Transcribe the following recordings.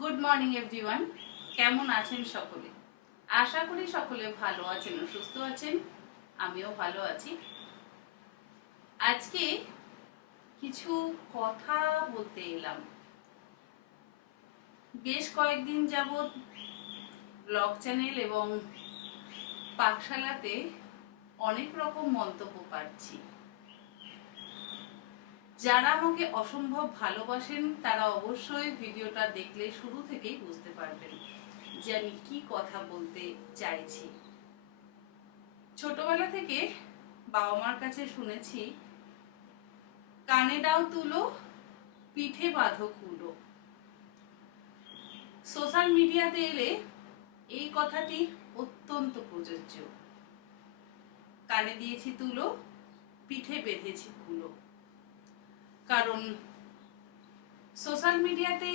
Good morning everyone কেমন আছেন সকলে? আশা করি সকলে ভালো আছেন সুস্থ আছেন। আমিও ভালো আছি। আজকে কিছু কথা বলতে এলাম। বেশ কয়েকদিন যাবৎ ব্লগ চ্যানেল এবং পাকশালাতে অনেক রকম মন্তব্য পাচ্ছি। যারা আমাকে অসম্ভব ভালোবাসেন, তারা অবশ্যই ভিডিওটা দেখলে শুরু থেকেই বুঝতে পারবেন যে আমি কি কথা বলতে চাইছি। ছোটবেলা থেকে বাবা মার কাছে শুনেছি, কানে দাও তুলো, পিঠে বাঁধো কুলো। সোশ্যাল মিডিয়াতে এলে এই কথাটি অত্যন্ত প্রযোজ্য। কানে দিয়েছি তুলো, পিঠে বেঁধেছি কুলো। কারণ সোশ্যাল মিডিয়াতে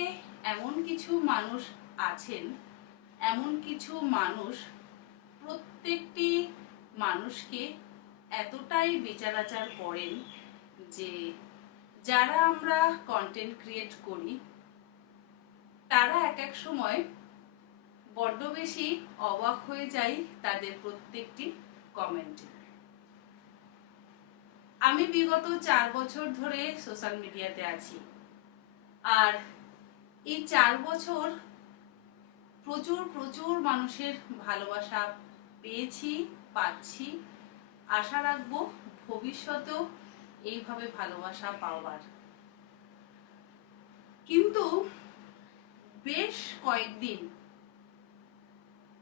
এমন কিছু মানুষ আছেন, এমন কিছু মানুষ প্রত্যেকটি মানুষকে এতটাই বিচারাচার করেন যে যারা আমরা কন্টেন্ট ক্রিয়েট করি, তারা এক এক সময় বড্ড বেশি অবাক হয়ে যায় তাদের প্রত্যেকটি কমেন্টে আমি বিগত চার বছর ধরে সোশ্যাল মিডিয়াতে আছি। আর এই চার বছর প্রচুর প্রচুর মানুষের ভালোবাসা পেয়েছি, পাচ্ছি। আশা রাখব ভবিষ্যতেও এইভাবে ভালোবাসা পাওয়ার। কিন্তু বেশ কয়েকদিন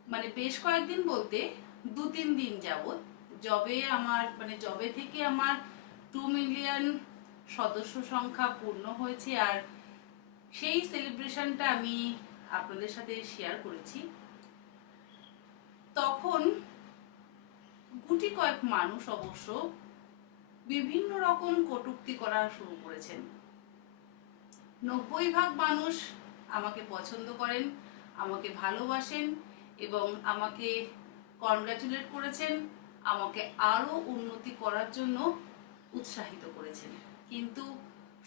মানে বেশ কয়েকদিন বলতে দু তিন দিন যাবত জবে আমার মানে জবে থেকে আমার টু মিলিয়ন সদস্য সংখ্যা পূর্ণ হয়েছে আর সেই সেলিব্রেশনটা আমি আপনাদের সাথে শেয়ার করেছি। তখন গুটি কয়েক মানুষ অবশ্য বিভিন্ন রকম কটূক্তি করা শুরু করেছেন। নব্বই ভাগ মানুষ আমাকে পছন্দ করেন, আমাকে ভালোবাসেন এবং আমাকে কনগ্রাচুলেট করেছেন। আমাকে আরও উন্নতি করার জন্য উৎসাহিত করেছেন। কিন্তু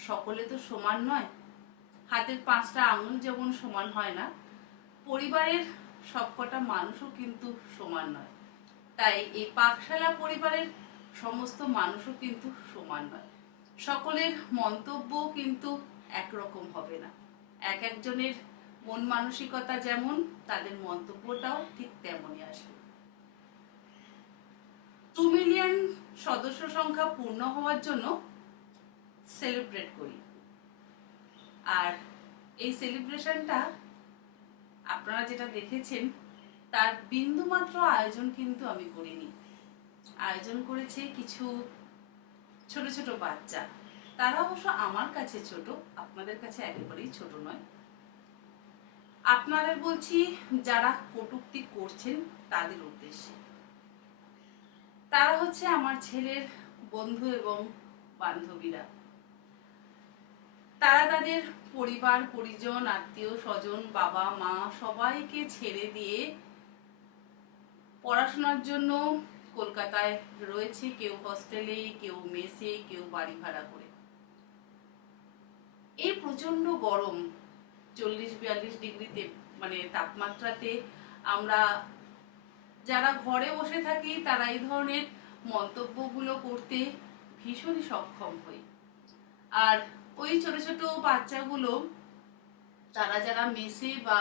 সকলে তো সমান নয়। হাতের পাঁচটা আঙুল যেমন সমান হয় না, পরিবারের সবকটা মানুষও কিন্তু সমান নয়। তাই এই পাকশালা পরিবারের সমস্ত মানুষও কিন্তু সমান নয়। সকলের মন্তব্য কিন্তু একরকম হবে না। এক একজনের মন মানসিকতা যেমন, তাদের মন্তব্যটাও ঠিক তেমনই আসবে। টু মিলিয়ন সদস্য সংখ্যা পূর্ণ হওয়ার জন্য সেলিব্রেট করি। আর এই সেলিব্রেশনটা আপনারা যেটা দেখেছেন, তার বিন্দুমাত্র আয়োজন কিন্তু আমি করিনি। আয়োজন করেছে কিছু ছোট ছোট বাচ্চা। তারা অবশ্য আমার কাছে ছোট, আপনাদের কাছে একেবারেই ছোট নয়। আপনাদের বলছি, যারা কটূক্তি করছেন তাদের উদ্দেশ্যে। তারা হচ্ছে আমার ছেলের বন্ধু এবং বান্ধবীরা। তারা তাদের পরিবার, পরিজন, আত্মীয় স্বজন, বাবা, মা সবাইকে ছেড়ে দিয়ে পড়াশোনার জন্য কলকাতায় রয়েছে। কেউ হস্টেলে কেউ মেসে কেউ বাড়ি ভাড়া করে। এই প্রচণ্ড গরম, চল্লিশ বিয়াল্লিশ ডিগ্রিতে মানে তাপমাত্রাতে আমরা যারা ঘরে বসে থাকি, তারা এই ধরনের মন্তব্যগুলো করতে ভীষণই সক্ষম হই। আর ওই ছোট ছোট বাচ্চাগুলো তারা যারা মেসে বা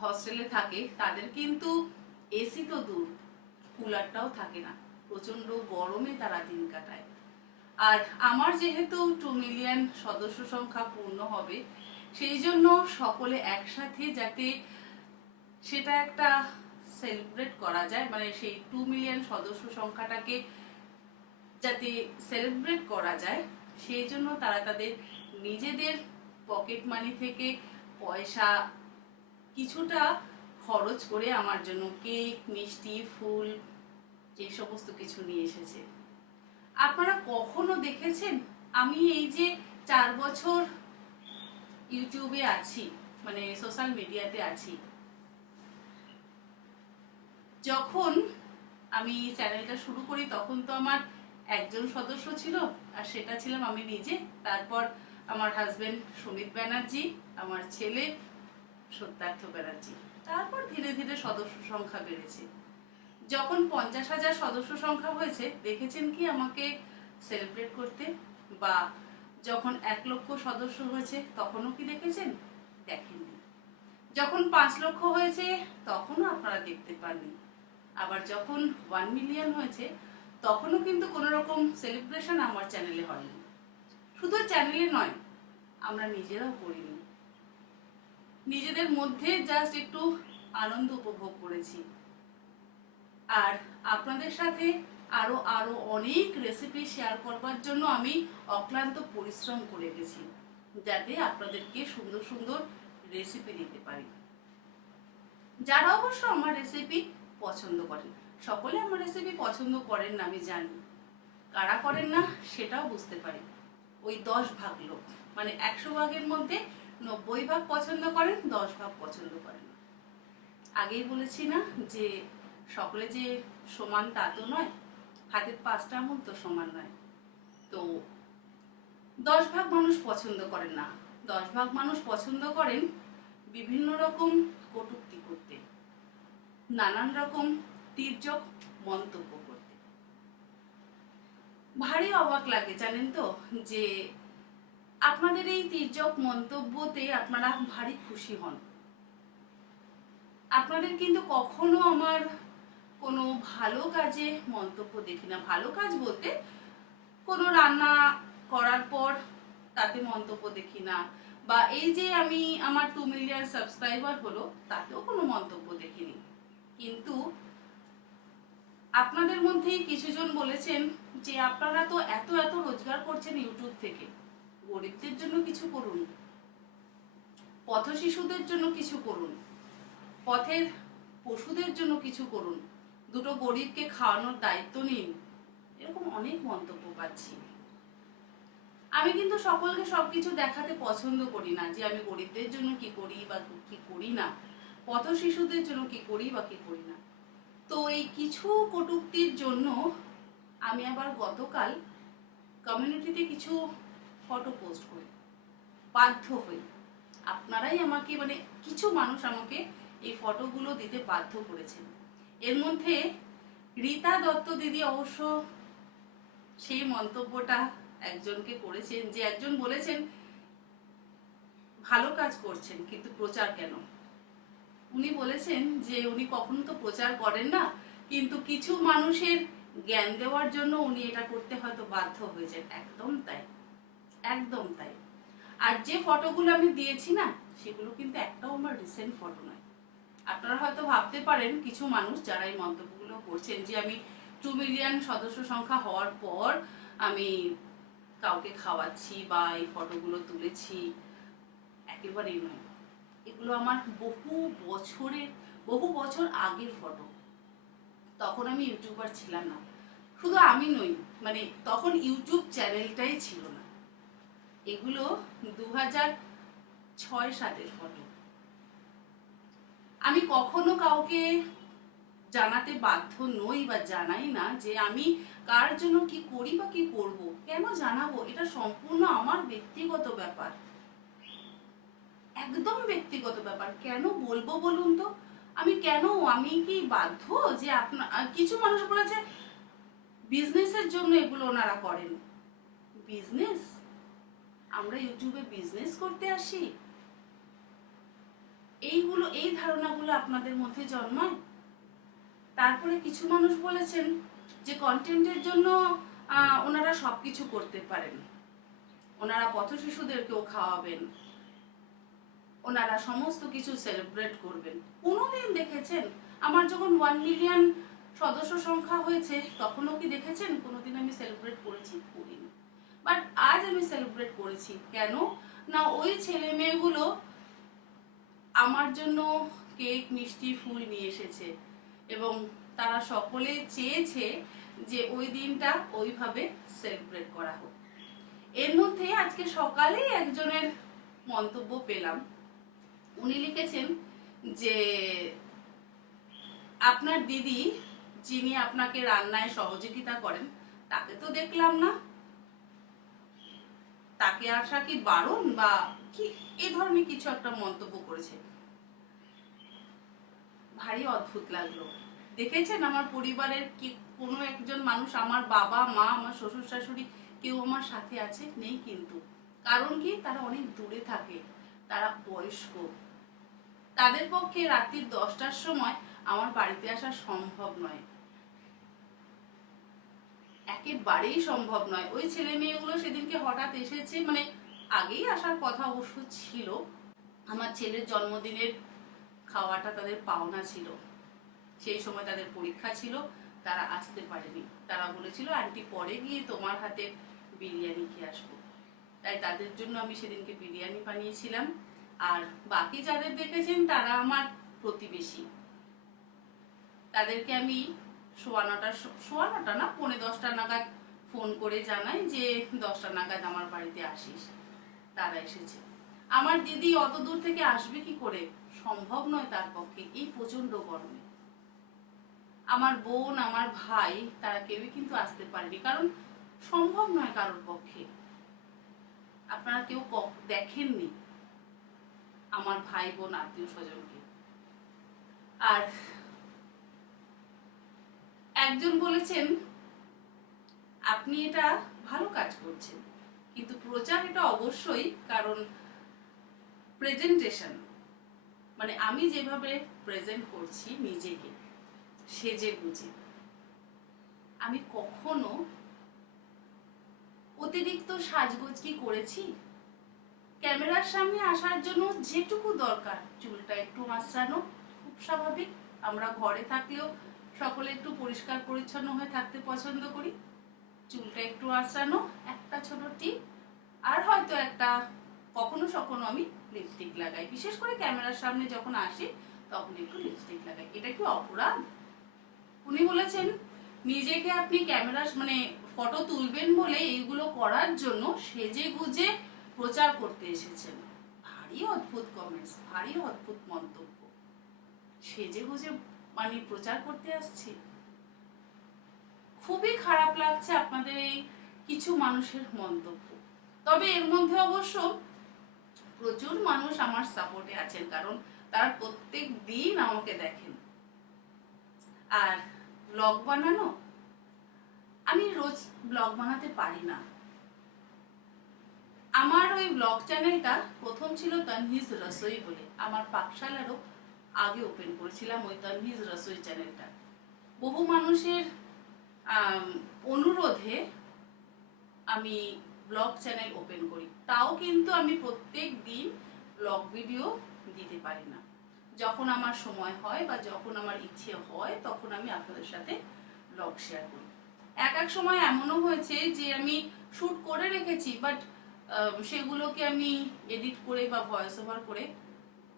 হস্টেলে থাকে, তাদের কিন্তু এসি তো দূর, কুলারটাও থাকে না। প্রচণ্ড গরমে তারা দিন কাটায়। আর আমার যেহেতু টু মিলিয়ন সদস্য সংখ্যা পূর্ণ হবে, সেই জন্য সকলে একসাথে যাতে সেটা একটা সেলিব্রেট করা যায় মানে সেই টু মিলিয়ন সদস্য সংখ্যাটাকে যাতে সেলিব্রেট করা যায়, সেই জন্য তারা তাদের নিজেদের পকেট মানি থেকে পয়সা কিছুটা খরচ করে আমার জন্য কেক মিষ্টি, ফুল, এই সমস্ত কিছু নিয়ে এসেছে। আপনারা কখনো দেখেছেন? আমি এই যে চার বছর ইউটিউবে আছি মানে সোশ্যাল মিডিয়াতে আছি যখন আমি চ্যানেলটা শুরু করি, তখন তো আমার একজন সদস্য ছিল, আর সেটা ছিলাম আমি নিজে। তারপর আমার হাজবেন্ড সুমিত ব্যানার্জি, আমার ছেলে সত্যার্থ ব্যানার্জি। তারপর ধীরে ধীরে সদস্য সংখ্যা বেড়েছে। যখন পঞ্চাশ হাজার সদস্য সংখ্যা হয়েছে, দেখেছেন কি আমাকে সেলিব্রেট করতে? বা যখন এক লক্ষ সদস্য হয়েছে, তখনও কি দেখেছেন? দেখেননি। যখন পাঁচ লক্ষ হয়েছে, তখনও আপনারা দেখতে পাননি। আবার যখন ওয়ান মিলিয়ন হয়েছে, তখনও কিন্তু কোনো রকম সেলিব্রেশন আমার চ্যানেলে হয়নি। শুধু চ্যানেলে নয়, আমরা নিজেরাও করিনি। নিজেদের মধ্যে জাস্ট একটু আনন্দ উপভোগ করেছি। আর আপনাদের সাথে আরও আরও অনেক রেসিপি শেয়ার করবার জন্য আমি অক্লান্ত পরিশ্রম করে গেছি, যাতে আপনাদেরকে সুন্দর সুন্দর রেসিপি দিতে পারি। যারা অবশ্য আমার রেসিপি পছন্দ করেন। সকলে আমার রেসিপি পছন্দ করেন না, আমি জানি। কারা করেন না, সেটাও বুঝতে পারি। ওই দশ ভাগ লোক। মানে একশো ভাগের মধ্যে নব্বই ভাগ পছন্দ করেন, দশ ভাগ পছন্দ করেন। আগেই বলেছি না যে, সকলে যে সমান তা তো নয়, হাতের পাঁচটা আঙুল তো সমান নয়। তো দশ ভাগ মানুষ পছন্দ করেন না। দশ ভাগ মানুষ পছন্দ করেন বিভিন্ন রকম কটূক্তি করতে। নানান রকম তীর্যক মন্তব্য করতে। ভারী অবাক লাগে, জানেন তো? যে আপনাদের এই তীর্যক মন্তব্যতে আপনারা ভারী খুশি হন। আপনাদের কিন্তু কখনো আমার কোনো ভালো কাজে মন্তব্য দেখি না। ভালো কাজ বলতে কোনো রান্না করার পর তাতে মন্তব্য দেখি না। বা এই যে আমি আমার টু মিলিয়ন সাবস্ক্রাইবার হলো, তাতেও কোনো মন্তব্য দেখিনি। কিন্তু আপনাদের মধ্যেই কিছুজন বলেছেন যে আপনারা তো এত এত রোজগার করছেন ইউটিউব থেকে। গরিবদের জন্য কিছু করুন পথ শিশুদের জন্য কিছু করুন, পথের পশুদের জন্য কিছু করুন, দুটো গরিবকে খাওয়ানোর দায়িত্ব নিন, এরকম অনেক মন্তব্য পাচ্ছি। আমি কিন্তু সকলকে সবকিছু দেখাতে পছন্দ করি না যে আমি গরিবদের জন্য কি করি বা কি করি না। পথ শিশুদের জন্য কি করি বা কি করি না? তো এই কিছু কটূক্তির জন্য আমি আবার গতকাল কমিউনিটিতে কিছু ফটো পোস্ট করি। বাধ্য হই। আপনারাই আমাকে মানে কিছু মানুষ আমাকে এই ফটোগুলো দিতে বাধ্য করেছেন। এর মধ্যে রীতা দত্ত দিদি অবশ্য সেই মন্তব্যটা একজনকে করেছেন যে, একজন বলেছেন, ভালো কাজ করছেন, কিন্তু প্রচার কেন? উনি বলেছেন যে উনি কখনো তো প্রচার করেন না, কিন্তু কিছু মানুষের জ্ঞান দেওয়ার জন্য উনি এটা করতে হয়তো বাধ্য হয়েছেন। একদম তাই। একদম তাই। আর যে ফটোগুলো আমি দিয়েছি না, সেগুলো কিন্তু একটাও আমার রিসেন্ট ফটো নয়। আপনারা হয়তো ভাবতে পারেন, কিছু মানুষ যারা এই মন্তব্যগুলো করছেন যে আমি টু মিলিয়ন সদস্য সংখ্যা হওয়ার পর আমি কাউকে খাওয়াচ্ছি বা এই ফটোগুলো তুলেছি, একেবারেই নয়। এগুলো আমার বহু বছরের, বহু বছর আগের ফটো তখন আমি ইউটিউবার ছিলাম না। শুধু আমি নই মানে তখন ইউটিউব চ্যানেলটাই ছিল না। এগুলো দু হাজার ছয় সাতের ফটো আমি কখনো কাউকে জানাতে বাধ্য নই বা জানাই না যে আমি কার জন্য কি করি বা কি করব। কেন জানাব? এটা সম্পূর্ণ আমার ব্যক্তিগত ব্যাপার। একদম ব্যক্তিগত ব্যাপার। কেন বলব বলুন তো? আমি কেন, আমি কি বাধ্য যে আপনার কিছু মানুষ বলেছে বিজনেসের জন্য এগুলো ওনারা করেন। বিজনেস আমরা ইউটিউবে বিজনেস করতে আসি। এইগুলো, এই ধারণাগুলো আপনাদের মধ্যে জন্মায়। তারপরে কিছু মানুষ বলেছেন যে কন্টেন্টের জন্য ওনারা সবকিছু করতে পারেন। ওনারা পথ শিশুদেরকেও খাওয়াবেন। ওনারা সমস্ত কিছু সেলিব্রেট করবেন। কোনোদিন দেখেছেন? আমার যখন ওয়ান মিলিয়ন সদস্য সংখ্যা হয়েছে, তখনও কি দেখেছেন? কোনোদিন আমি সেলিব্রেট করেছি? করিনি। বাট আজ আমি সেলিব্রেট করেছি। কেন? না, ওই ছেলে মেয়েগুলো আমার জন্য কেক, মিষ্টি, ফুল নিয়ে এসেছে। এবং তারা সকলে চেয়েছে যে ওই দিনটা ওইভাবে সেলিব্রেট করা হোক। এর মধ্যে আজকে সকালেই একজনের মন্তব্য পেলাম। উনি লিখেছেন যে আপনার দিদি যিনি আপনাকে রান্নায় সহযোগিতা করেন, তাকে তো দেখলাম না। তাকে আসা কি বারণ বা কি এই ধরনের কিছু একটা মন্তব্য করেছে। ভারী অদ্ভুত লাগল। দেখেছেন আমার পরিবারের কি, কোনো একজন মানুষ আমার বাবা, মা, আমার শ্বশুর শাশুড়ি কেউ আমার সাথে আছে? নেই কিন্তু। কারণ কি, তারা অনেক দূরে থাকে। তারা বয়স্ক। তাদের পক্ষে রাত্রি দশটার সময় আমার বাড়িতে আসা সম্ভব নয়। একেবারেই সম্ভব নয়। ওই ছেলে মেয়েগুলো সেদিনকে হঠাৎ এসেছে মানে আগেই আসার কথা অবশ্য ছিল। আমার ছেলের জন্মদিনের খাওয়াটা তাদের পাওনা ছিল। সেই সময় তাদের পরীক্ষা ছিল, তারা আসতে পারেনি। তারা বলেছিল, আন্টি, পরে গিয়ে তোমার হাতে বিরিয়ানি খেয়ে আসব। তাই তাদের জন্য আমি সেদিনকে বিরিয়ানি বানিয়েছিলাম। আর বাকি যাদের দেখেছেন, তারা আমার প্রতিবেশী। তাদেরকে আমি সোয়া নটার স- সোয়া নটা না, পৌনে দশটা নাগাদ ফোন করে জানাই যে দশটা নাগাদ আমার বাড়িতে আসিস। তারা এসেছে। আমার দিদি অত দূর থেকে আসবে কি করে? সম্ভব নয় তার পক্ষে, এই প্রচণ্ড গরমে। আমার বোন, আমার ভাই, তারা কেউই কিন্তু আসতে পারেনি, কারণ সম্ভব নয় কারোর পক্ষে। আপনারা কেউ দেখেননি আমার ভাই বোন আত্মীয় স্বজনকে আর একজন বলেছেন, আপনি এটা ভালো কাজ করছেন। কিন্তু প্রচার এটা অবশ্যই, কারণ প্রেজেন্টেশন মানে আমি যেভাবে প্রেজেন্ট করছি নিজেকে সেজে বুঝে। আমি কখনো অতিরিক্ত সাজগোজ কি করেছি? ক্যামেরার সামনে আসার জন্য যেটুকু দরকার, চুলটা একটু আঁচড়ানো খুব স্বাভাবিক। আমরা ঘরে থাকলেও সকলে একটু পরিষ্কার পরিচ্ছন্ন হয়ে থাকতে পছন্দ করি। চুলটা একটু আঁচড়ানো একটা ছোট টিপ, আর হয়তো একটা কখনো সখনো আমি লিপস্টিক লাগাই। বিশেষ করে ক্যামেরার সামনে যখন আসি, তখন একটু লিপস্টিক লাগাই। এটা কি অপরাধ? উনি বলেছেন, নিজেকে আপনি ক্যামেরা মানে ফটো তুলবেন বলে এইগুলো করার জন্য সেজে গুজে প্রচার করতে এসেছেন। ভারী অদ্ভুত কমেন্টস ভারী অদ্ভুত মন্তব্য। সেজে গুজে মানে প্রচার করতে আসছি। খুবই খারাপ লাগছে আপনাদের এই কিছু মানুষের মন্তব্য। তবে এর মধ্যে অবশ্য প্রচুর মানুষ আমার সাপোর্টে আছেন, কারণ তারা প্রত্যেক দিন আমাকে দেখেন। আর ব্লগ বানানো আমি রোজ ব্লগ বানাতে পারি না। আমার ওই ব্লগ চ্যানেলটা প্রথম ছিল তানহিজ রসোই বলে। আমার পাকশালারও আগে ওপেন করেছিলাম ওই তানহিজ রসোই চ্যানেলটা। বহু মানুষের অনুরোধে আমি ব্লগ চ্যানেল ওপেন করি। তাও কিন্তু আমি প্রত্যেক দিন ব্লগ ভিডিও দিতে পারি না। যখন আমার সময় হয় বা যখন আমার ইচ্ছে হয়, তখন আমি আপনাদের সাথে ব্লগ শেয়ার করি। এক এক সময় এমনও হয়েছে যে আমি শ্যুট করে রেখেছি বাট সেগুলোকে আমি এডিট করে বা ভয়েস ওভার করে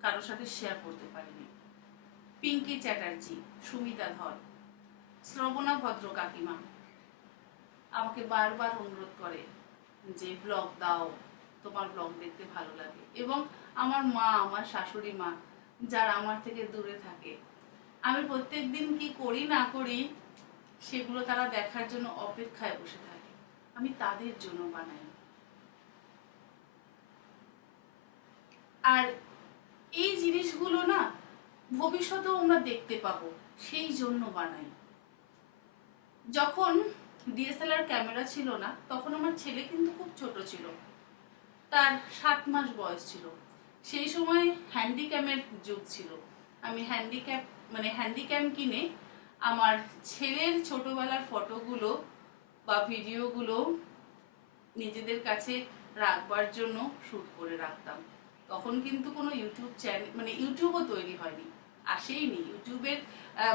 কারোর সাথে শেয়ার করতে পারিনি। পিঙ্কি চ্যাটার্জি, সুমিতা ধর, শ্রবণা ভদ্র কাকিমা, আমাকে বারবার অনুরোধ করে যে ব্লগ দাও, তোমার ব্লগ দেখতে ভালো লাগে। এবং আমার মা, আমার শাশুড়ি মা, যারা আমার থেকে দূরে থাকে, আমি প্রত্যেক দিন কি করি না করি সেগুলো তারা দেখার জন্য অপেক্ষায় বসে থাকে। আমি তাদের জন্য বানাই। আর এই জিনিসগুলো না, ভবিষ্যতেও আমরা দেখতে পাবো, সেই জন্য বানাই। যখন ডিএসএলআর ক্যামেরা ছিল না, তখন আমার ছেলে কিন্তু খুব ছোট ছিল। তার সাত মাস বয়স ছিল। সেই সময় হ্যান্ডিক্যামের যুগ ছিল। আমি হ্যান্ডিক্যাপ মানে হ্যান্ডিক্যাম কিনে আমার ছেলের ছোটবেলার ফটোগুলো বা ভিডিওগুলো নিজেদের কাছে রাখবার জন্য শ্যুট করে রাখতাম। তখন কিন্তু কোনো ইউটিউব চ্যানেল মানে ইউটিউবও তৈরি হয়নি, আসেইনি। ইউটিউবের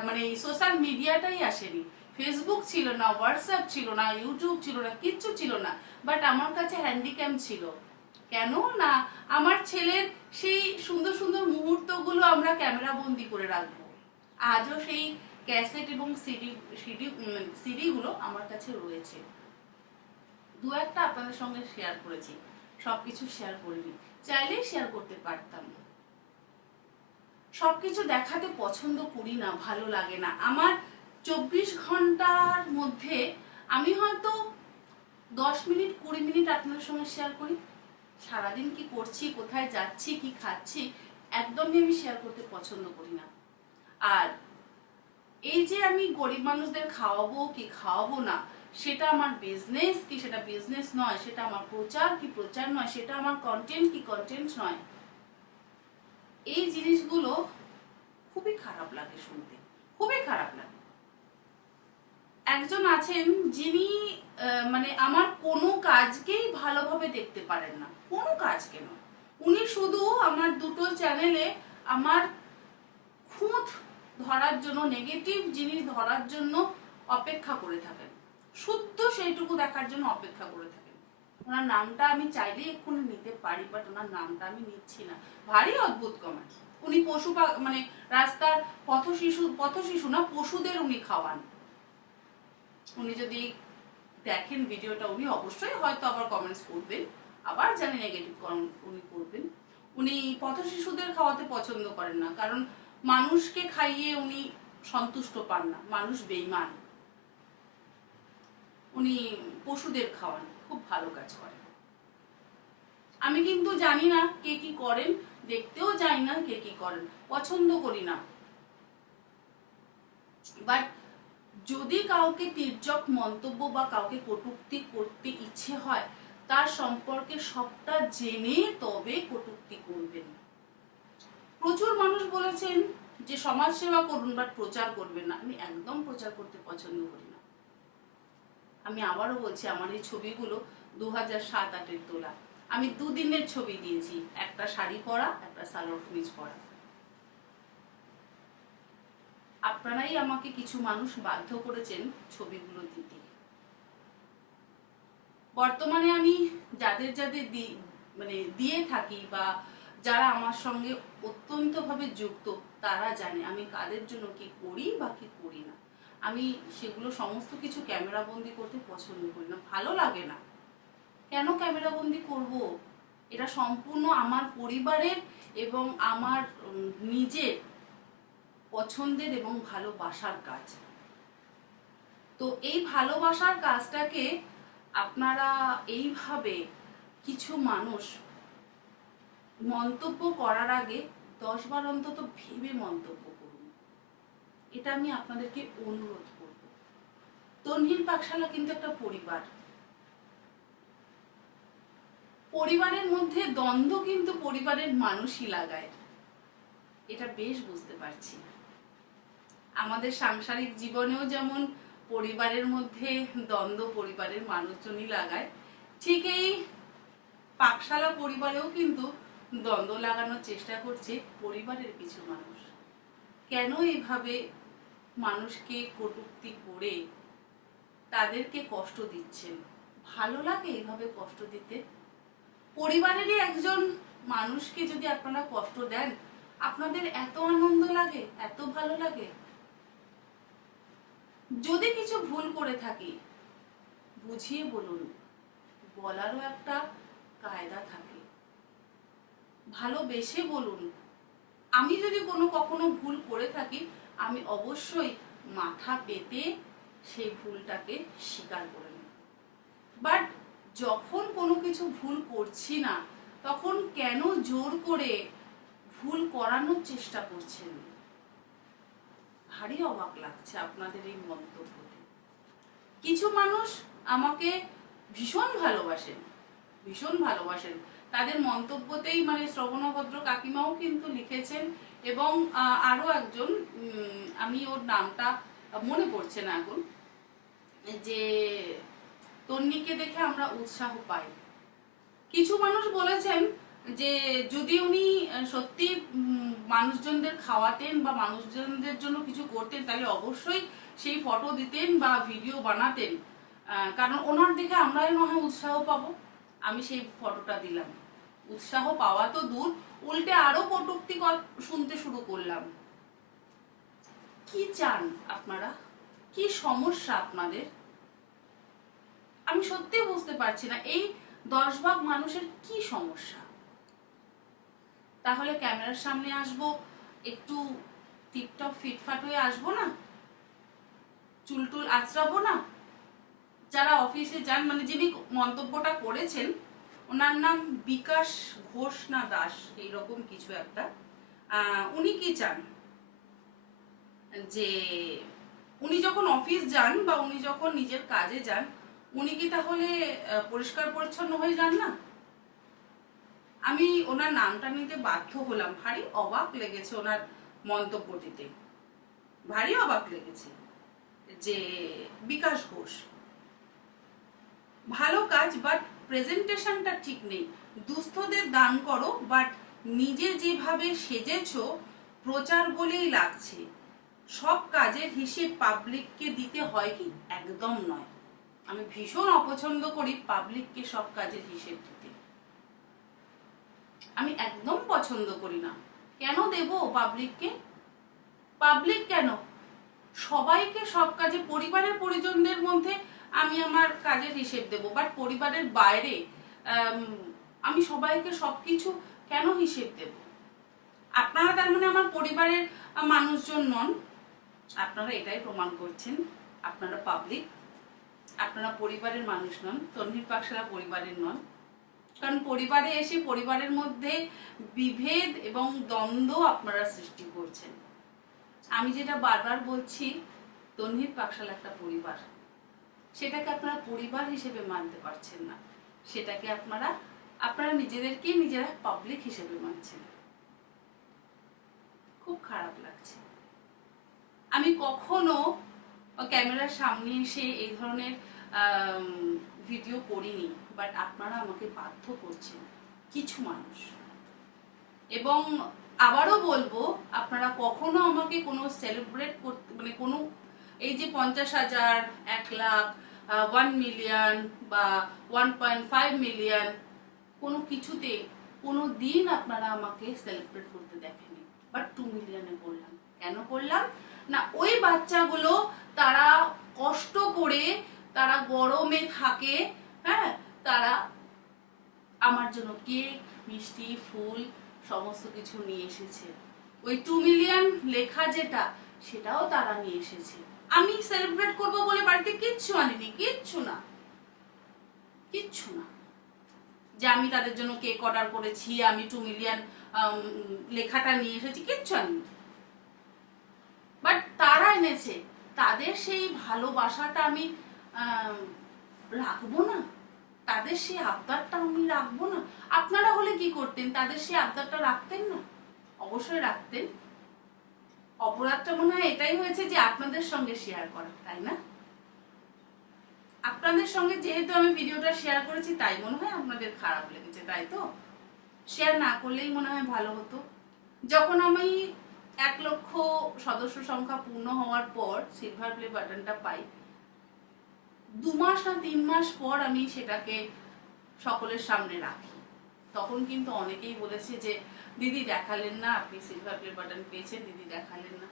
মানে সোশ্যাল মিডিয়াটাই আসেনি। ফেসবুক ছিল না হোয়াটসঅ্যাপ ছিল না ইউটিউব ছিল না, কিচ্ছু ছিল না। বাট আমার কাছে হ্যান্ডিক্যাম ছিল। কেন? না, আমার ছেলের সেই সুন্দর সুন্দর মুহূর্তগুলো আমরা ক্যামেরা বন্দি করে রাখব। আজও সেই ক্যাসেট এবং সিডি সিডি সিডিগুলো আমার কাছে রয়েছে। দু একটা আপনাদের সঙ্গে শেয়ার করেছি। সবকিছু শেয়ার করিনি। চাইলেই শেয়ার করতে পারতাম। সবকিছু দেখাতে পছন্দ করি না, ভালো লাগে না। আমার চব্বিশ ঘণ্টার মধ্যে আমি হয়তো দশ মিনিট, কুড়ি মিনিট আপনাদের সঙ্গে শেয়ার করি। সারাদিন কি করছি, কোথায় যাচ্ছি, কি খাচ্ছি, একদমই আমি শেয়ার করতে পছন্দ করি না। আর এই যে আমি গরিব মানুষদের খাওয়াবো কি খাওয়াবো না, সেটা আমার বিজনেস কি, সেটা বিজনেস নয়, সেটা আমার প্রচার কি প্রচার নয়, সেটা আমার কন্টেন্ট কি কন্টেন্ট নয়, এই জিনিসগুলো খুবই খারাপ লাগে শুনতে, খুবই খারাপ লাগে। একজন আছেন যিনি মানে আমার কোনো কাজকেই ভালোভাবে দেখতে পারেন না, কোনো কাজকে নয়। উনি শুধু আমার দুটো চ্যানেলে আমার খুঁত ধরার জন্য নেগেটিভ জিনিস ধরার জন্য অপেক্ষা করে থাকেন। শুদ্ধ সেইটুকু দেখার জন্য অপেক্ষা করে থাকেন। ওনার নামটা আমি চাইলেই এক্ষুনি নিতে পারি বাট ওনার নামটা আমি নিচ্ছি না। ভারী অদ্ভুত কমেন্ট উনি পশু মানে রাস্তার পথ শিশু পথ শিশু না, পশুদের উনি খাওয়ান। উনি যদি দেখেন ভিডিওটা, উনি অবশ্যই হয়তো আবার কমেন্টস করবেন। আবার জানি নেগেটিভ কমেন্ট উনি করবেন। উনি পথ শিশুদের খাওয়াতে পছন্দ করেন না, কারণ মানুষকে খাইয়ে উনি সন্তুষ্ট পান না। মানুষ বেইমান উনি পশুদের খাওয়ান, খুব ভালো কাজ করেন। আমি কিন্তু জানি না কে কি করেন, দেখতেও যাই না কে কি করেন, পছন্দ করি না। বাট যদি কাউকে তির্যক মন্তব্য বা কাউকে কটুক্তি করতে ইচ্ছে হয়, তার সম্পর্কে সবটা জেনে তবে কটূক্তি করবেন। প্রচুর মানুষ বলেছেন যে সমাজ সেবা করুন বাট প্রচার করবেন না। আমি একদম প্রচার করতে পছন্দ করি না। আমি আবারও বলছি, আমার এই ছবিগুলো দু হাজার সাত, আটের তোলা। আমি দুদিনের ছবি দিয়েছি, একটা শাড়ি পরা, একটা সালোয়ার কামিজ পরা। আপনারাই আমাকে কিছু মানুষ বাধ্য করেছেন ছবিগুলো দিতে। বর্তমানে আমি যাদের যাদের দি- মানে দিয়ে থাকি বা যারা আমার সঙ্গে অত্যন্তভাবে যুক্ত, তারা জানে আমি কাদের জন্য কি করি বা কি করি না। আমি সেগুলো সমস্ত কিছু ক্যামেরা বন্দি করতে পছন্দ করি না, ভালো লাগে না। কেন ক্যামেরা বন্দি করব? এটা সম্পূর্ণ আমার পরিবারের এবং আমার নিজের পছন্দের এবং ভালোবাসার কাজ। তো এই ভালোবাসার কাজটাকে আপনারা এইভাবে কিছু মানুষ মন্তব্য করার আগে দশ বার অন্তত ভেবে মন্তব্য করুন। এটা আমি আপনাদেরকে অনুরোধ করব। তনহিল পাকশালা কিন্তু একটা পরিবার। পরিবারের মধ্যে দ্বন্দ্ব কিন্তু পরিবারের মানুষই লাগায়। এটা বেশ বুঝতে পারছি। আমাদের সাংসারিক জীবনেও যেমন পরিবারের মধ্যে দ্বন্দ্ব পরিবারের মানুষজনই লাগায়, ঠিক এই পাকশালা পরিবারেও কিন্তু দ্বন্দ্ব লাগানোর চেষ্টা করছে পরিবারের কিছু মানুষ। কেন এভাবে মানুষকে কটূক্তি করে তাদেরকে কষ্ট দিচ্ছেন? ভালো লাগে এভাবে কষ্ট দিতে? পরিবারেরই একজন মানুষকে যদি আপনারা কষ্ট দেন, আপনাদের এত আনন্দ লাগে, এত ভালো লাগে? যদি কিছু ভুল করে থাকি, বুঝিয়ে বলুন, বলারও একটা কায়দা থাকে। ভালোবেসে বলুন। আমি যদি কোনো কখনো ভুল করে থাকি, আমি অবশ্যই মাথা পেতে সেই ভুলটাকে স্বীকার করে নেব। বাট যখন কোনো কিছু ভুল করছি না, তখন কেন জোর করে ভুল করানোর চেষ্টা করছেন? ভারী অবাক লাগছে আপনাদের এই মন্তব্যতে কিছু মানুষ আমাকে ভীষণ ভালোবাসেন ভীষণ ভালোবাসেন। তাদের মন্তব্যতেই মানে শ্রবণভদ্র কাকিমাও কিন্তু লিখেছেন এবং আহ, আরও একজন আমি ওর নামটা মনে পড়ছে না এখন যে তন্নিকে দেখে আমরা উৎসাহ পাই। কিছু মানুষ বলেছেন যে যদি উনি সত্যি মানুষজনদের খাওয়াতেন বা মানুষজনদের জন্য কিছু করতেন তাহলে অবশ্যই সেই ফটো দিতেন বা ভিডিও বানাতেন। কারণ ওনার দেখে আমরাই হয় উৎসাহ পাবো। আমি সেই ফটোটা দিলাম। উৎসাহ পাওয়া তো দূর, উল্টে আরও কটূক্তি শুনতে শুরু করলাম। কি চান আপনারা? কি সমস্যা আপনাদের? আমি সত্যি বুঝতে পারছি না, এই দশ ভাগ মানুষের কি সমস্যা? তাহলে ক্যামেরার সামনে আসব, একটু টিপটপ ফিটফাট হয়ে আসব না? চুলটুল আঁচড়াবো না? যারা অফিসে যান মানে যিনি মন্তব্যটা করেছেন, ওনার নাম বিকাশ ঘোষ না দাস, এইরকম কিছু একটা। উনি কি চান? যে উনি যখন অফিস যান বা উনি যখন নিজের কাজে যান, উনি কি তাহলে পরিষ্কার পরিচ্ছন্ন হয়ে যান না? আমি ওনার নামটা নিতে বাধ্য হলাম। ভারী অবাক লেগেছে ওনার মন্তব্যটিতে। ভারী অবাক লেগেছে যে বিকাশ ঘোষ ভালো কাজ বাট প্রেজেন্টেশনটা ঠিক নেই। দুস্থদের দান করো বাট নিজে যেভাবে সেজেছো, প্রচার বলেই লাগছে। সব কাজের হিসেব পাবলিককে দিতে হয় কি? একদম নয়। আমি ভীষণ অপছন্দ করি পাবলিককে সব কাজের হিসেব দিতে। আমি একদম পছন্দ করি না। কেন দেব পাবলিককে পাবলিক কেন? সবাইকে সব কাজে, পরিবারের পরিজনদের মধ্যে আমি আমার কাজের হিসেব দেব। বাট পরিবারের বাইরে আমি সবাইকে সবকিছু কেন হিসেব দেব? আপনারা তার মানে আমার পরিবারের মানুষজন নন। আপনারা এটাই প্রমাণ করছেন। আপনারা পাবলিক আপনারা পরিবারের মানুষ নন। তন্মীর পাকশালা পরিবারের নন। কারণ পরিবারে এসে পরিবারের মধ্যে বিভেদ এবং দ্বন্দ্ব আপনারা সৃষ্টি করছেন। আমি যেটা বারবার বলছি তন্মীর পাকশালা একটা পরিবার। সেটাকে আপনারা পরিবার হিসেবে মানতে পারছেন না। সেটাকে আপনারা আপনারা নিজেদেরকেই নিজেরা পাবলিক হিসেবে মানছেন। খুব খারাপ লাগছে। আমি কখনো ক্যামেরার সামনে এসে এই ধরনের ভিডিও করিনি বাট আপনারা আমাকে বাধ্য করছেন, কিছু মানুষ। এবং আবারও বলব, আপনারা কখনো আমাকে কোনো সেলিব্রেট করতে মানে কোনো, এই যে পঞ্চাশ হাজার, এক লাখ ওয়ান মিলিয়ন বা ওয়ান পয়েন্ট ফাইভ মিলিয়ন কোনো কিছুতে কোনো দিন আপনারা আমাকে সেলিব্রেট করতে দেখেনি বাট টু মিলিয়নে করলাম। কেন করলাম? না, ওই বাচ্চাগুলো তারা কষ্ট করে, তারা গরমে থাকে হ্যাঁ তারা আমার জন্য কেক, মিষ্টি, ফুল, সমস্ত কিছু নিয়ে এসেছে। ওই টু মিলিয়ন লেখা যেটা, সেটাও তারা নিয়ে এসেছে। আমি সেলিব্রেট করব বলে বাড়িতে কিচ্ছু আনিনি, কিচ্ছু না। কিচ্ছু না। যে আমি তাদের জন্য কেক অর্ডার করেছি, আমি টু মিলিয়ন লেখাটা নিয়ে এসেছি, কিচ্ছু আনিনি। বাট তারা এনেছে। তাদের সেই ভালোবাসাটা আমি রাখব না। তাদের সেই আবদারটা আমি রাখব না। আপনারা হলে কি করতেন? তাদের সেই আবদারটা রাখতেন না? অবশ্যই রাখতেন। অপরাধটা মনে হয় এটাই হয়েছে যে আপনাদের সঙ্গে শেয়ার করা, তাই না? আপনাদের সঙ্গে যেহেতু আমি ভিডিওটা শেয়ার করেছি, তাই মনে হয় আপনাদের খারাপ লেগেছে, তাই তো? শেয়ার না করলেই মনে হয় ভালো হতো। যখন আমি এক লক্ষ সদস্য সংখ্যা পূর্ণ হওয়ার পর সিলভার প্লে বাটনটা পাই, দু মাস না তিন মাস পর আমি সেটাকে সকলের সামনে রাখি। তখন কিন্তু অনেকেই বলেছে যে দিদি দেখালেন না, আপনি সিলভার প্লে বাটন পেয়েছেন, দিদি দেখালেন না।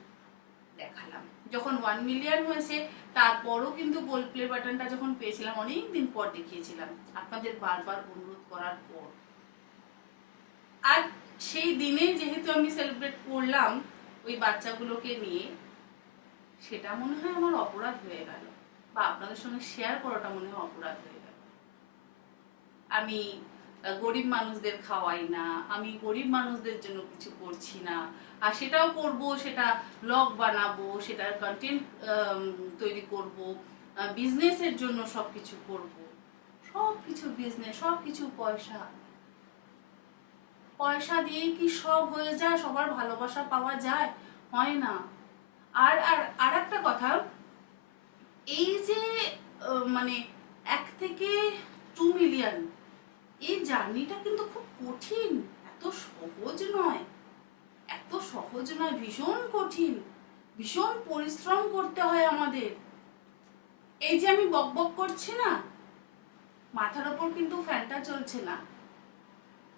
দেখালাম। যখন ওয়ান মিলিয়ন হয়েছে, তারপরও কিন্তু গোল্ড প্লে বাটনটা যখন পেয়েছিলাম অনেক দিন পর দেখিয়েছিলাম। আপনাদের বারবার অনুরোধ করার পর। আর সেই দিনে যেহেতু আমি সেলিব্রেট করলাম, ওই বাচ্চাগুলোকে নিয়ে, সেটা মনে হয় আমার অপরাধ হয়ে গেল। বা আপনাদের সঙ্গে শেয়ার করাটা মনে হয় অপরাধ হয়ে গেল। আমি গরিব মানুষদের খাওয়াই না, আমি গরিব মানুষদের জন্য কিছু করছি না, আর সেটাও করব, সেটা ব্লগ বানাবো, সেটার কন্টেন্ট তৈরি করব বিজনেসের জন্য সব কিছু করব। সব কিছু বিজনেস সব কিছু পয়সা। পয়সা দিয়েই কি সব হয়ে যায়, সবার ভালোবাসা পাওয়া যায়? হয় না। আর আর আর একটা কথা, এই যে মানে এক থেকে টু মিলিয়ন এই জার্নিটা কিন্তু খুব কঠিন, এত সহজ নয়। এত সহজ নয়, ভীষণ কঠিন। ভীষণ পরিশ্রম করতে হয় আমাদের। এই যে আমি বক বক করছি না, মাথার ওপর কিন্তু ফ্যানটা চলছে না।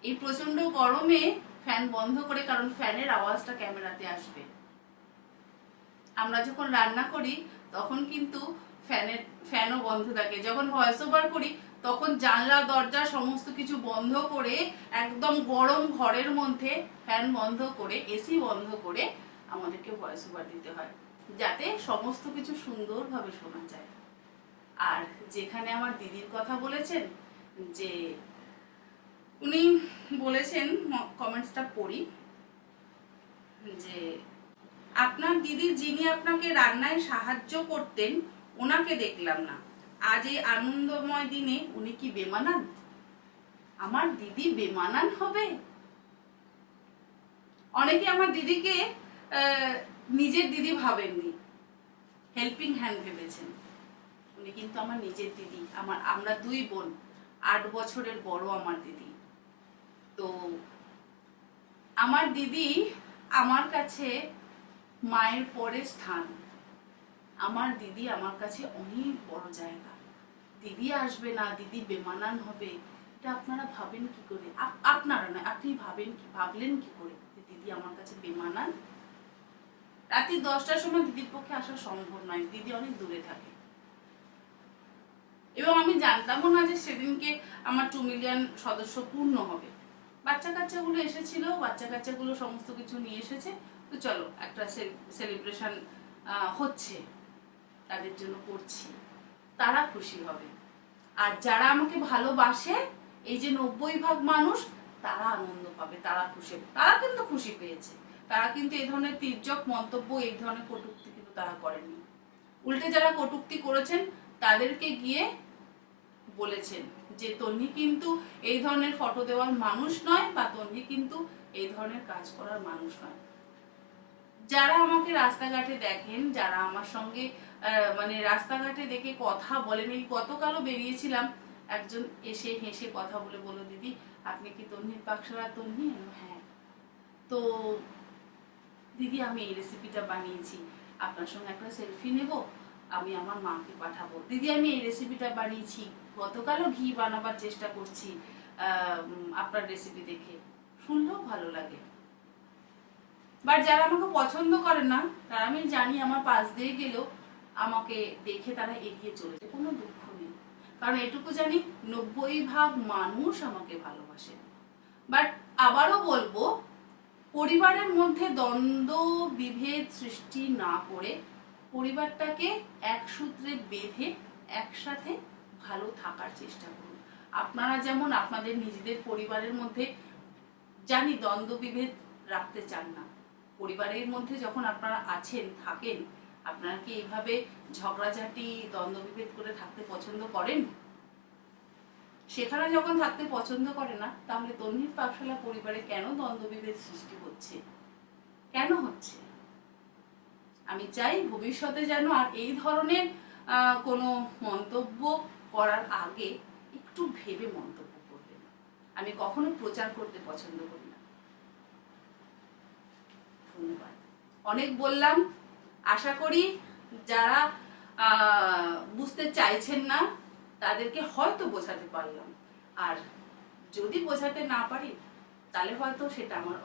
এই প্রচণ্ড গরমে ফ্যান বন্ধ করে, কারণ ফ্যানের আওয়াজটা ক্যামেরাতে আসবে। আমরা যখন রান্না করি, তখন কিন্তু ফ্যানের, ফ্যানও বন্ধ থাকে। যখন ভয়েস ওভার করি তখন জানলা দরজা সমস্ত কিছু বন্ধ করে, একদম গরম ঘরের মধ্যে ফ্যান বন্ধ করে এসি বন্ধ করে আমাদেরকে ভয়েস ওভার দিতে হয়। যাতে সমস্ত কিছু সুন্দরভাবে শোনা যায়। আর যেখানে আমার দিদির কথা বলেছেন, যে উনি বলেছেন কমেন্টসটা পড়ি, যে আপনার দিদি যিনি আপনাকে রান্নায় সাহায্য করতেন, ওনাকে দেখলাম না। আজ এই আনন্দময় দিনে উনি কি বেমানান? আমার দিদি বেমানান হবে? অনেকে আমার দিদিকে নিজের দিদি ভাবেননি। হেল্পিং হ্যান্ড ভেবেছেন। উনি কিন্তু আমার নিজের দিদি। আমার, আমরা দুই বোন। আট বছরের বড় আমার দিদি। তো, আমার দিদি আমার কাছে মায়ের পরে স্থান। আমার দিদি আমার কাছে অনেক বড় জায়গা। দিদি আসবে না, দিদি বেমানান হবে, এটা আপনারা ভাবেন কি করে? আপ- আপনারা নয়, আপনি ভাবেন কি, ভাবলেন কি করে দিদি আমার কাছে বেমানান? রাত্রি দশটার সময় দিদির পক্ষে আসা সম্ভব নয়, দিদি অনেক দূরে থাকে। এবং আমি জানতামও না যে সেদিনকে আমার টু মিলিয়ন সদস্য পূর্ণ হবে। বাচ্চা কাচ্চাগুলো এসেছিল, বাচ্চা কাচ্চাগুলো সমস্ত কিছু নিয়ে এসেছে, তো চলো একটা সেলিব্রেশন হচ্ছে, তাদের জন্য করছি। তারা খুশি হবে। আর যারা আমাকে ভালোবাসে, এই যে নব্বই ভাগ মানুষ, তারা আনন্দ পাবে, তারা খুশি হবে। তারা কিন্তু খুশি পেয়েছে। তারা কিন্তু এই ধরনের তির্যক মন্তব্য, এই ধরনের কটূক্তি কিন্তু তারা করেননি উল্টে যারা কটূক্তি করেছেন, তাদেরকে গিয়ে বলেছেন যে তন্নি কিন্তু এই ধরনের ফটো দেওয়ার মানুষ নয় বা তন্নি কিন্তু এই ধরনের কাজ করার মানুষ নয়। যারা আমাকে রাস্তাঘাটে দেখেন, যারা আমার সঙ্গে মানে রাস্তাঘাটে দেখে কথা বলেন। এই গতকালও বেরিয়েছিলাম। একজন এসে হেসে কথা বলে বলল, দিদি, আপনি কি তন্নির পাকশালা তন্নি? হ্যাঁ। তো দিদি, আমি এই রেসিপিটা বানিয়েছি। আপনার সঙ্গে একটা সেলফি নেব, আমি আমার মাকে পাঠাবো। দিদি, আমি এই রেসিপিটা বানিয়েছি। গতকালও ঘি বানাবার চেষ্টা করছি আপনার রেসিপি দেখে। শুনলেও ভালো লাগে। বাট যারা আমাকে পছন্দ করে না, তারা আমি জানি আমার পাশ দিয়ে গেলেও আমাকে দেখে তারা এগিয়ে চলেছে, কোনো দুঃখ নেই। কারণ এটুকু জানি, নব্বই ভাগ মানুষ আমাকে ভালোবাসে। বাট আবারও বলব, পরিবারের মধ্যে দ্বন্দ্ব, বিভেদ সৃষ্টি না করে পরিবারটাকে এক সূত্রে বেঁধে একসাথে ভালো থাকার চেষ্টা করুন। আপনারা যেমন আপনাদের নিজেদের পরিবারের মধ্যে, জানি দ্বন্দ্ব, বিভেদ রাখতে চান না। পরিবারের মধ্যে যখন আপনারা আছেন, থাকেন আপনারা কি এইভাবে ঝগড়াঝাটি দ্বন্দ্ব বিভেদ করে থাকতে পছন্দ করেন? সেখানে যখন থাকতে পছন্দ করে না, তাহলে তন্নির পাকশালা পরিবারে কেন দ্বন্দ্ব বিভেদ সৃষ্টি হচ্ছে? কেন হচ্ছে? আমি চাই ভবিষ্যতে যেন আর এই ধরনের কোনো মন্তব্য করার আগে একটু ভেবে মন্তব্য করবেন। আমি কখনো প্রচার করতে পছন্দ করি না। ধন্যবাদ। অনেক বললাম আশা করি যারা বুঝতে চাইছেন না, তাদেরকে হয়তো বোঝাতে পারলাম। আর যদি বোঝাতে না পারি, তাহলে হয়তো সেটা আমার